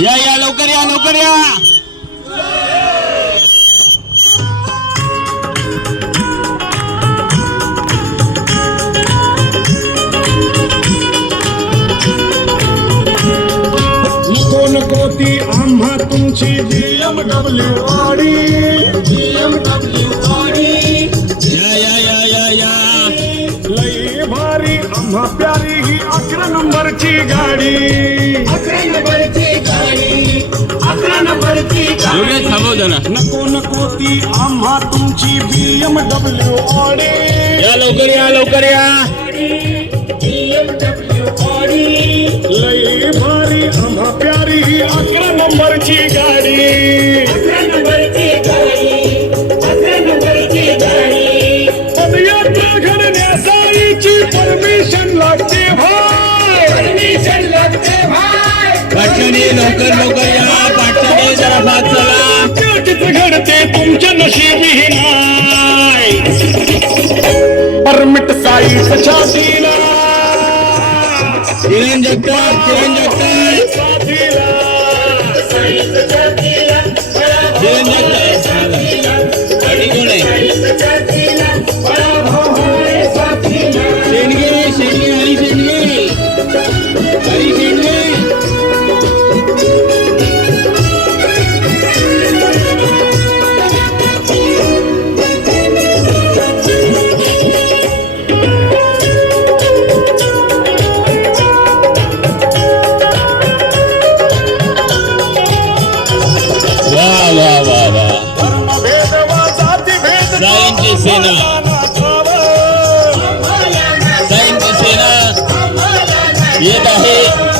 या लवकर या लवकर या. नको नको ती आम्हा तुमची BMW गाडी. या लई भारी आम्हा प्यारी ही 11 नंबरची गाडी. 11 नंबरची एवढ्याच थांबव जरा. नको नको ती आम्हा तुमची BMW गाडी. या लवकर या लवकर या. लई भारी आम्हा प्यारी ही 11 नंबरची गाडी. पदयात्रा घडण्यासाठीची परमिशन लागते भाई. पाटलाने लवकर लवकर या. पाटलाने जरा भात चला. चित्र घडते तुमच्या नशिबी नाही. परमिट साईच छातीला. किरण जगताप किरण जगताप किरण जगताप. गाडी कोण आहे? शेंडगे शेंडगे हरी शेंडगे हरी शेंडगे. वा वा वा. धर्मभेद वा जातीभेद साईंची सेना साईंची सेना येत आहे.